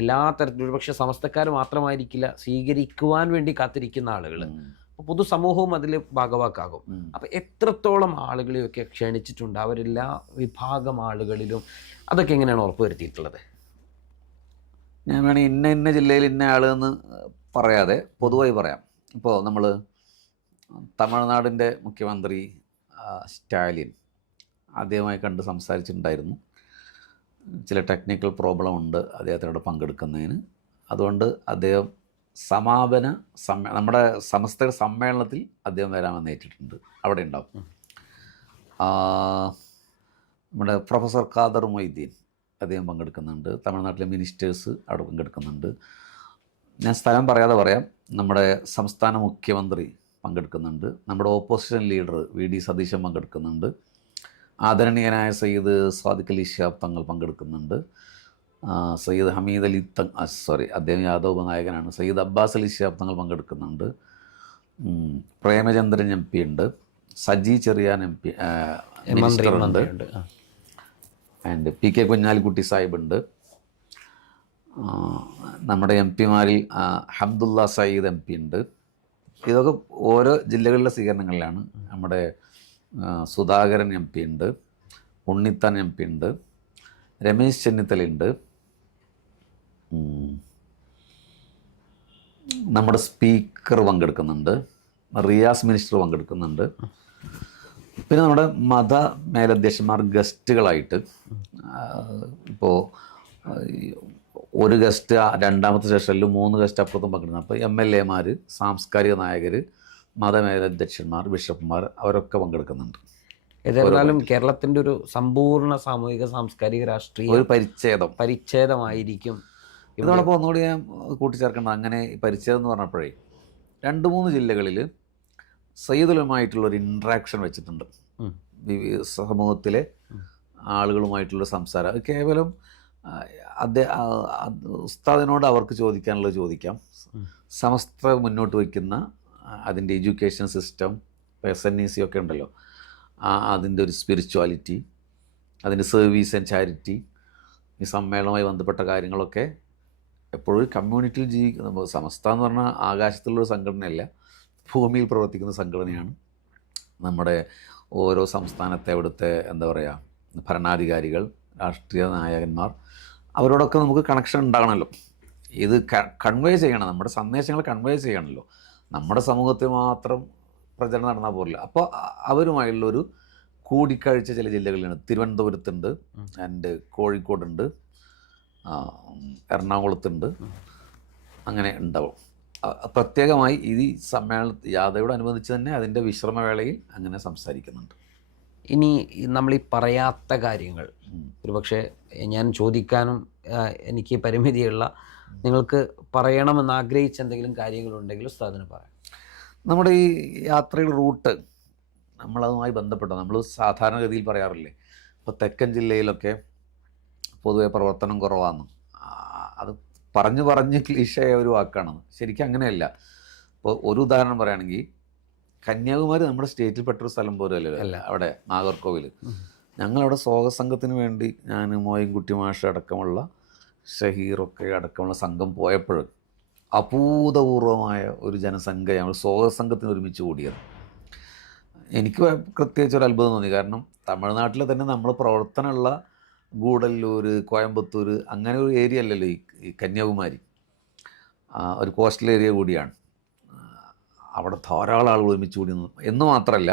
എല്ലാ തരത്തിലും, ഒരുപക്ഷെ സമസ്തക്കാർ മാത്രമായിരിക്കില്ല സ്വീകരിക്കുവാൻ വേണ്ടി കാത്തിരിക്കുന്ന ആളുകൾ, പൊതുസമൂഹവും അതിൽ ഭാഗവാക്കാകും. അപ്പം എത്രത്തോളം ആളുകളെയൊക്കെ ക്ഷണിച്ചിട്ടുണ്ട്, അവരെല്ലാ വിഭാഗം ആളുകളിലും അതൊക്കെ എങ്ങനെയാണ് ഉറപ്പുവരുത്തിയിട്ടുള്ളത്? ഞാൻ വേണമെങ്കിൽ ഇന്ന ജില്ലയിൽ ഇന്ന ആളെന്ന് പറയാതെ പൊതുവായി പറയാം. ഇപ്പോൾ നമ്മൾ തമിഴ്നാടിൻ്റെ മുഖ്യമന്ത്രി സ്റ്റാലിൻ അദ്ദേഹമായി കണ്ട് സംസാരിച്ചിട്ടുണ്ടായിരുന്നു. ചില ടെക്നിക്കൽ പ്രോബ്ലം ഉണ്ട് അദ്ദേഹത്തിനോട് പങ്കെടുക്കുന്നതിന്. അതുകൊണ്ട് അദ്ദേഹം നമ്മുടെ സമസ്തയുടെ സമ്മേളനത്തിൽ അദ്ദേഹം വരാമെന്ന് ഏറ്റിട്ടുണ്ട്. അവിടെ ഉണ്ടാവും. നമ്മുടെ പ്രൊഫസർ ഖാദർ മൊയ്തീൻ അദ്ദേഹം പങ്കെടുക്കുന്നുണ്ട്. തമിഴ്നാട്ടിലെ മിനിസ്റ്റേഴ്സ് അവിടെ പങ്കെടുക്കുന്നുണ്ട്. ഞാൻ സ്ഥലം പറയാതെ പറയാം. നമ്മുടെ സംസ്ഥാന മുഖ്യമന്ത്രി പങ്കെടുക്കുന്നുണ്ട്. നമ്മുടെ opposition leader V D Satheesan പങ്കെടുക്കുന്നുണ്ട്. ആദരണീയനായ സയ്യിദ് സാദിഖ് അലി ശിഹാബ് തങ്ങൾ പങ്കെടുക്കുന്നുണ്ട്. സയ്യിദ് ഹമീദ് അലി അദ്ദേഹം യാദവ് നായകനാണ്. സയ്യിദ് അബ്ബാസ് അലി ശിഹാബ് തങ്ങൾ പങ്കെടുക്കുന്നുണ്ട്. പ്രേമചന്ദ്രൻ MP ഉണ്ട്. സജി ചെറിയാൻ MP മിനിസ്റ്ററുണ്ട്. ആൻഡ് PK കുഞ്ഞാലിക്കുട്ടി സാഹിബ് ഉണ്ട്. നമ്മുടെ MP മാരിൽ ഹംദുള്ള സയ്യിദ് MP ഉണ്ട്. ഇതൊക്കെ ഓരോ ജില്ലകളിലെ സ്വീകരണങ്ങളിലാണ്. നമ്മുടെ സുധാകരൻ MP ഉണ്ട്. ഉണ്ണിത്താൻ MP ഉണ്ട്. രമേശ് ചെന്നിത്തലയുണ്ട്. നമ്മുടെ സ്പീക്കർ പങ്കെടുക്കുന്നുണ്ട്. റിയാസ് മിനിസ്റ്റർ പങ്കെടുക്കുന്നുണ്ട്. പിന്നെ നമ്മുടെ മത മേലധ്യക്ഷന്മാർ ഗസ്റ്റുകളായിട്ട് ഇപ്പോൾ ഒരു ഗസ്റ്റ് രണ്ടാമത്തെ സെഷനിൽ 3 ഗസ്റ്റ് അപ്പുറത്തും പങ്കെടുക്കുന്നു. അപ്പോൾ MLA മാർ, സാംസ്കാരിക നായകർ, മതമേലധ്യക്ഷന്മാർ, ബിഷപ്പുമാർ അവരൊക്കെ പങ്കെടുക്കുന്നുണ്ട്. ഏതായാലും കേരളത്തിൻ്റെ ഒരു സമ്പൂർണ്ണ സാമൂഹിക സാംസ്കാരിക രാഷ്ട്രീയ ഒരു പരിച്ഛേദമായിരിക്കും. ഇതോടൊപ്പം ഒന്നുകൂടി ഞാൻ കൂട്ടിച്ചേർക്കേണ്ടത്, അങ്ങനെ പരിച്ഛേദം എന്ന് പറഞ്ഞപ്പോഴേ 2-3 ജില്ലകളിൽ സയ്യിദുലുമായിട്ടുള്ളൊരു ഇൻട്രാക്ഷൻ വെച്ചിട്ടുണ്ട്. സമൂഹത്തിലെ ആളുകളുമായിട്ടുള്ള സംസാരം. അത് കേവലം ഉസ്താദിനോട് അവർക്ക് ചോദിക്കാനുള്ളത് ചോദിക്കാം. സമസ്ത മുന്നോട്ട് വയ്ക്കുന്ന അതിൻ്റെ എഡ്യൂക്കേഷൻ സിസ്റ്റം, SNEC ഒക്കെ ഉണ്ടല്ലോ, അതിൻ്റെ ഒരു സ്പിരിച്വാലിറ്റി, അതിൻ്റെ സർവീസ് ആൻഡ് ചാരിറ്റി, ഈ സമ്മേളനവുമായി ബന്ധപ്പെട്ട കാര്യങ്ങളൊക്കെ എപ്പോഴും കമ്മ്യൂണിറ്റിയിൽ ജീവിക്കുന്ന സമസ്ത എന്ന് പറഞ്ഞാൽ ആകാശത്തുള്ളൊരു സംഘടനയല്ല, ഭൂമിയിൽ പ്രവർത്തിക്കുന്ന സംഘടനയാണ്. നമ്മുടെ ഓരോ സംസ്ഥാനത്തെ അവിടുത്തെ എന്താ പറയുക ഭരണാധികാരികൾ, രാഷ്ട്രീയ നായകന്മാർ, അവരോടൊക്കെ നമുക്ക് കണക്ഷൻ ഉണ്ടാകണമല്ലോ. ഇത് കൺവേ ചെയ്യണം, നമ്മുടെ സന്ദേശങ്ങൾ കൺവേ ചെയ്യണമല്ലോ. നമ്മുടെ സമൂഹത്തിൽ മാത്രം പ്രചരണം നടന്നാൽ പോരില്ല. അപ്പോൾ അവരുമായുള്ളൊരു കൂടിക്കാഴ്ച ചില ജില്ലകളിലാണ്. തിരുവനന്തപുരത്തുണ്ട്, ആൻഡ് കോഴിക്കോടുണ്ട്, എറണാകുളത്തുണ്ട്, അങ്ങനെ ഉണ്ടാവും. പ്രത്യേകമായി ഈ യാത്രയോടനുബന്ധിച്ച് തന്നെ അതിൻ്റെ വിശ്രമവേളയിൽ അങ്ങനെ സംസാരിക്കുന്നുണ്ട്. ഇനി നമ്മൾ ഈ പറയാത്ത കാര്യങ്ങൾ ഒരുപക്ഷെ ഞാൻ ചോദിക്കാനും എനിക്ക് പരിമിതിയുള്ള, നിങ്ങൾക്ക് പറയണമെന്ന് ആഗ്രഹിച്ച എന്തെങ്കിലും കാര്യങ്ങളുണ്ടെങ്കിൽ ഉസ്താദിന് പറയാം. നമ്മുടെ ഈ യാത്രയുടെ റൂട്ട് നമ്മളതുമായി ബന്ധപ്പെട്ട നമ്മൾ സാധാരണഗതിയിൽ പറയാറില്ലേ, ഇപ്പോൾ തെക്കൻ ജില്ലയിലൊക്കെ പൊതുവെ പ്രവർത്തനം കുറവാണ്. അത് പറഞ്ഞ് ക്ലീശയായ ഒരു വാക്കാണ്. ശരിക്കും അങ്ങനെയല്ല. ഇപ്പോൾ ഒരു ഉദാഹരണം പറയുകയാണെങ്കിൽ, കന്യാകുമാരി നമ്മുടെ സ്റ്റേറ്റിൽപ്പെട്ടൊരു സ്ഥലം പോലും അല്ല. അവിടെ നാഗർകോവിൽ ഞങ്ങളവിടെ സ്വാഗതസംഘത്തിന് വേണ്ടി ഞാൻ മോയിൻകുട്ടി മാഷ് അടക്കമുള്ള ഷഹീറൊക്കെ അടക്കമുള്ള സംഘം പോയപ്പോൾ അഭൂതപൂർവമായ ഒരു ജനസംഖ്യ ഞങ്ങൾ സ്വാഗതസംഘത്തിന് ഒരുമിച്ച് കൂടിയത്. എനിക്ക് പ്രത്യേകിച്ച് ഒരു അത്ഭുതം തോന്നി. കാരണം തമിഴ്നാട്ടിൽ തന്നെ നമ്മൾ പ്രവർത്തനമുള്ള ഗൂഡല്ലൂർ, കോയമ്പത്തൂർ അങ്ങനെ ഒരു ഏരിയ അല്ലല്ലോ ഈ കന്യാകുമാരി. ഒരു കോസ്റ്റൽ ഏരിയ കൂടിയാണ്. അവിടെ ധാരാളം ആളുകൾ ഒരുമിച്ച് കൂടി എന്ന് മാത്രമല്ല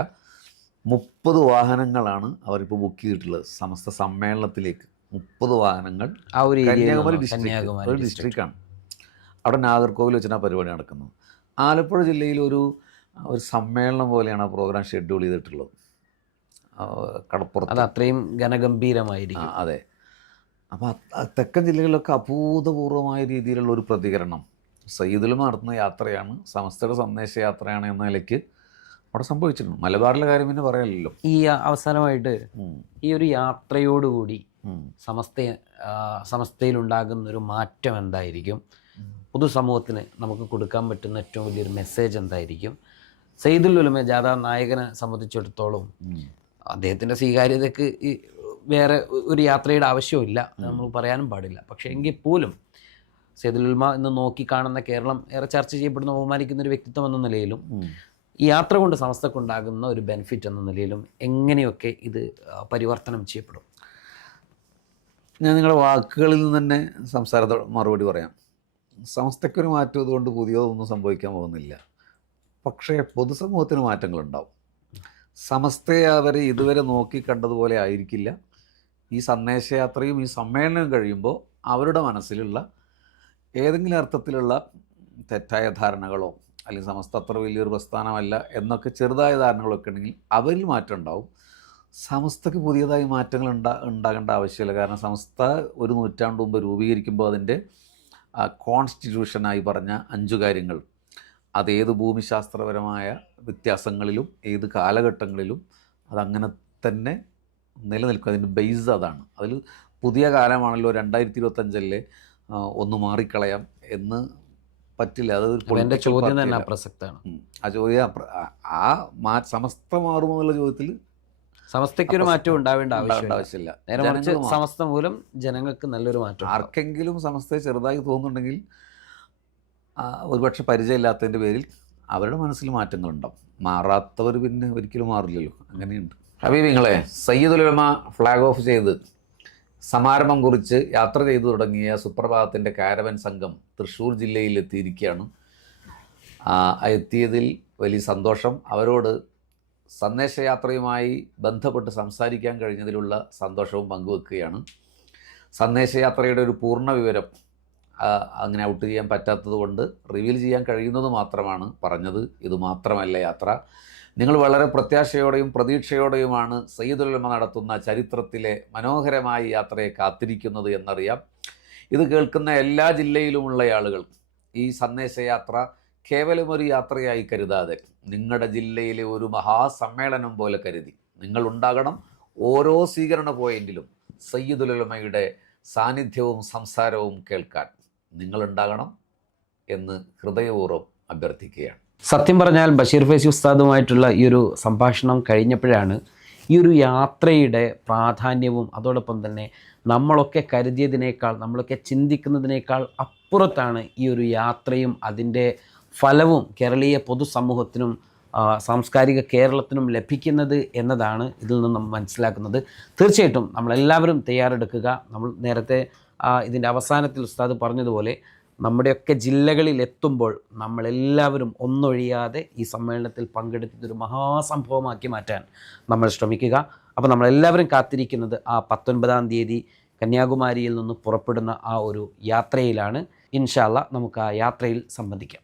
30 വാഹനങ്ങളാണ് അവരിപ്പോൾ ബുക്ക് ചെയ്തിട്ടുള്ളത് സമസ്ത സമ്മേളനത്തിലേക്ക്. 30 വാഹനങ്ങൾ കന്യാകുമാരി ഡിസ്ട്രിക്റ്റാണ്. അവിടെ നാഗർകോവിൽ വെച്ചാണ് ആ പരിപാടി നടക്കുന്നത്. ആലപ്പുഴ ജില്ലയിൽ ഒരു സമ്മേളനം പോലെയാണ് ആ പ്രോഗ്രാം ഷെഡ്യൂൾ ചെയ്തിട്ടുള്ളത്. കടപ്പുറത്ത് അത്രയും ഘനഗംഭീരമായിരിക്കും. അതെ. അപ്പോൾ തെക്കൻ ജില്ലകളിലൊക്കെ അഭൂതപൂർവമായ രീതിയിലുള്ള ഒരു പ്രതികരണം. സയ്യിദുൽ നടത്തുന്ന യാത്രയാണ്, സമസ്തയുടെ സന്ദേശയാത്രയാണ് എന്ന നിലയ്ക്ക് അവിടെ സംഭവിച്ചിട്ടുണ്ട്. മലബാറിലെ കാര്യം പിന്നെ പറയാനില്ലല്ലോ. ഈ അവസാനമായിട്ട് ഈ ഒരു യാത്രയോടുകൂടി സമസ്തയിലുണ്ടാകുന്നൊരു മാറ്റം എന്തായിരിക്കും? പൊതുസമൂഹത്തിന് നമുക്ക് കൊടുക്കാൻ പറ്റുന്ന ഏറ്റവും വലിയൊരു മെസ്സേജ് എന്തായിരിക്കും? സയ്യിദുൽ ഉലമ ജാഥ നായകനെ സംബന്ധിച്ചിടത്തോളം അദ്ദേഹത്തിൻ്റെ സ്വീകാര്യതയ്ക്ക് വേറെ ഒരു യാത്രയുടെ ആവശ്യമില്ല, നമ്മൾ പറയാനും പാടില്ല. പക്ഷേ എങ്കിൽ പോലും സയ്യിദുൽ ഉലമ എന്ന് നോക്കിക്കാണുന്ന കേരളം ഏറെ ചർച്ച ചെയ്യപ്പെടുന്ന, ബഹുമാനിക്കുന്ന ഒരു വ്യക്തിത്വം എന്ന നിലയിലും ഈ യാത്ര കൊണ്ട് സമസ്തക്കുണ്ടാകുന്ന ഒരു ബെനിഫിറ്റ് എന്ന നിലയിലും എങ്ങനെയൊക്കെ ഇത് പരിവർത്തനം ചെയ്യപ്പെടും? ഞാൻ നിങ്ങളുടെ വാക്കുകളിൽ നിന്ന് തന്നെ സംസാരത്തോട് മറുപടി പറയാം. സമസ്തയ്ക്കൊരു മാറ്റം ഇതുകൊണ്ട് പുതിയതൊന്നും സംഭവിക്കാൻ പോകുന്നില്ല. പക്ഷേ പൊതുസമൂഹത്തിന് മാറ്റങ്ങളുണ്ടാവും. സമസ്തയെ അവർ ഇതുവരെ നോക്കിക്കണ്ടതുപോലെ ആയിരിക്കില്ല ഈ സന്ദേശയാത്രയും ഈ സമ്മേളനവും കഴിയുമ്പോൾ അവരുടെ മനസ്സിലുള്ള ഏതെങ്കിലും അർത്ഥത്തിലുള്ള തെറ്റായ ധാരണകളോ അല്ലെങ്കിൽ സമസ്ത അത്ര വലിയൊരു പ്രസ്ഥാനമല്ല എന്നൊക്കെ ചെറുതായ ധാരണകളൊക്കെ ഉണ്ടെങ്കിൽ അവരിൽ മാറ്റം ഉണ്ടാവും. സമസ്തക്ക് പുതിയതായി മാറ്റങ്ങൾ ഉണ്ടാകേണ്ട ആവശ്യമില്ല. കാരണം സമസ്ത ഒരു നൂറ്റാണ്ട് മുമ്പ് രൂപീകരിക്കുമ്പോൾ അതിൻ്റെ കോൺസ്റ്റിറ്റ്യൂഷനായി പറഞ്ഞ 5 കാര്യങ്ങൾ, അതേത് ഭൂമിശാസ്ത്രപരമായ വ്യത്യാസങ്ങളിലും ഏത് കാലഘട്ടങ്ങളിലും അതങ്ങനെ തന്നെ നിലനിൽക്കും. അതിൻ്റെ ബേസ് അതാണ്. അതിൽ പുതിയ കാലമാണല്ലോ 2025 ഒന്ന് മാറിക്കളയാം എന്ന് പറ്റില്ല. അതൊരു എൻ്റെ പൊളിറ്റിക്കൽ ചോദ്യം തന്നെ പാർട്ടിയല്ല. പ്രസക്തമാണ്. ആ ചോദ്യം സമസ്ത മാറുമോ എന്നുള്ള ചോദ്യത്തിൽ സമസ്തയ്ക്കൊരു മാറ്റം ഉണ്ടാവേണ്ട ഉണ്ടാവേണ്ട ആവശ്യമില്ല. ആവശ്യമില്ല. നേരെ മറിച്ച് ജനങ്ങൾ മാറും. സമസ്ത മൂലം ജനങ്ങൾക്ക് നല്ലൊരു മാറ്റം ഉണ്ടാവും. ആർക്കെങ്കിലും സമസ്തയെ ചെറുതായി തോന്നുന്നുണ്ടെങ്കിൽ ഒരുപക്ഷെ പരിചയമില്ലാത്തതിൻ്റെ പേരിൽ അവരുടെ മനസ്സിൽ മാറ്റങ്ങളുണ്ടാവും. മാറാത്തവർ പിന്നെ ഒരിക്കലും മാറില്ലല്ലോ. അങ്ങനെയുണ്ട്. ഹബീബിങ്ങളെ, സയ്യിദുൽ ഉലമ ഫ്ലാഗ് ഓഫ് ചെയ്ത് സമാരംഭം കുറിച്ച് യാത്ര ചെയ്തു തുടങ്ങിയ സുപ്രഭാതത്തിൻ്റെ കാരവൻ സംഘം തൃശ്ശൂർ ജില്ലയിൽ എത്തിയിരിക്കുകയാണ്. എത്തിയതിൽ വലിയ സന്തോഷം. അവരോട് സന്ദേശയാത്രയുമായി ബന്ധപ്പെട്ട് സംസാരിക്കാൻ കഴിഞ്ഞതിലുള്ള സന്തോഷവും പങ്കുവെക്കുകയാണ്. സന്ദേശയാത്രയുടെ ഒരു പൂർണ്ണ വിവരം അങ്ങനെ ഔട്ട് ചെയ്യാൻ പറ്റാത്തത് കൊണ്ട് റിവീൽ ചെയ്യാൻ കഴിയുന്നത് മാത്രമാണ് പറഞ്ഞത്. ഇത് മാത്രമല്ല യാത്ര. നിങ്ങൾ വളരെ പ്രത്യാശയോടെയും പ്രതീക്ഷയോടെയുമാണ് സയ്യിദുൽ ഉലമ നടത്തുന്ന ചരിത്രത്തിലെ മനോഹരമായ യാത്രയെ കാത്തിരിക്കുന്നത് എന്നറിയാം. ഇത് കേൾക്കുന്ന എല്ലാ ജില്ലയിലുമുള്ള ആളുകൾ ഈ സന്ദേശയാത്ര കേവലം ഒരു യാത്രയായി കരുതാതെ നിങ്ങളുടെ ജില്ലയിലെ ഒരു മഹാസമ്മേളനം പോലെ കരുതി നിങ്ങൾ ഉണ്ടാകണം. ഓരോ സ്വീകരണ പോയിന്റിലും സയ്യിദുൽ ഉലമയുടെ സാന്നിധ്യവും സംസാരവും കേൾക്കാൻ നിങ്ങളുണ്ടാകണം എന്ന് ഹൃദയപൂർവ്വം അഭ്യർത്ഥിക്കുകയാണ്. സത്യം പറഞ്ഞാൽ ബഷീർ ഫൈസി ഉസ്താദുമായിട്ടുള്ള ഈ ഒരു സംഭാഷണം കഴിഞ്ഞപ്പോഴാണ് ഈ ഒരു യാത്രയുടെ പ്രാധാന്യവും അതോടൊപ്പം തന്നെ നമ്മളൊക്കെ കരുതിയതിനേക്കാൾ നമ്മളൊക്കെ ചിന്തിക്കുന്നതിനേക്കാൾ അപ്പുറത്താണ് ഈ ഒരു യാത്രയും അതിൻ്റെ ഫലവും കേരളീയ പൊതുസമൂഹത്തിനും സാംസ്കാരിക കേരളത്തിനും ലഭിക്കുന്നത് എന്നതാണ് ഇതിൽ നിന്നും മനസ്സിലാക്കുന്നത്. തീർച്ചയായിട്ടും നമ്മളെല്ലാവരും തയ്യാറെടുക്കുക. നമ്മൾ നേരത്തെ ഇതിൻ്റെ അവസാനത്തിൽ ഉസ്താദ് പറഞ്ഞതുപോലെ നമ്മുടെയൊക്കെ ജില്ലകളിൽ എത്തുമ്പോൾ നമ്മളെല്ലാവരും ഒന്നൊഴിയാതെ ഈ സമ്മേളനത്തിൽ പങ്കെടുത്തിട്ടൊരു മഹാസംഭവമാക്കി മാറ്റാൻ നമ്മൾ ശ്രമിക്കുക. അപ്പോൾ നമ്മളെല്ലാവരും കാത്തിരിക്കുന്നത് ആ 19-ാം തീയതി കന്യാകുമാരിയിൽ നിന്ന് പുറപ്പെടുന്ന ആ ഒരു യാത്രയിലാണ്. ഇൻഷാ അല്ലാഹ് നമുക്ക് ആ യാത്രയിൽ സംബന്ധിക്കാം.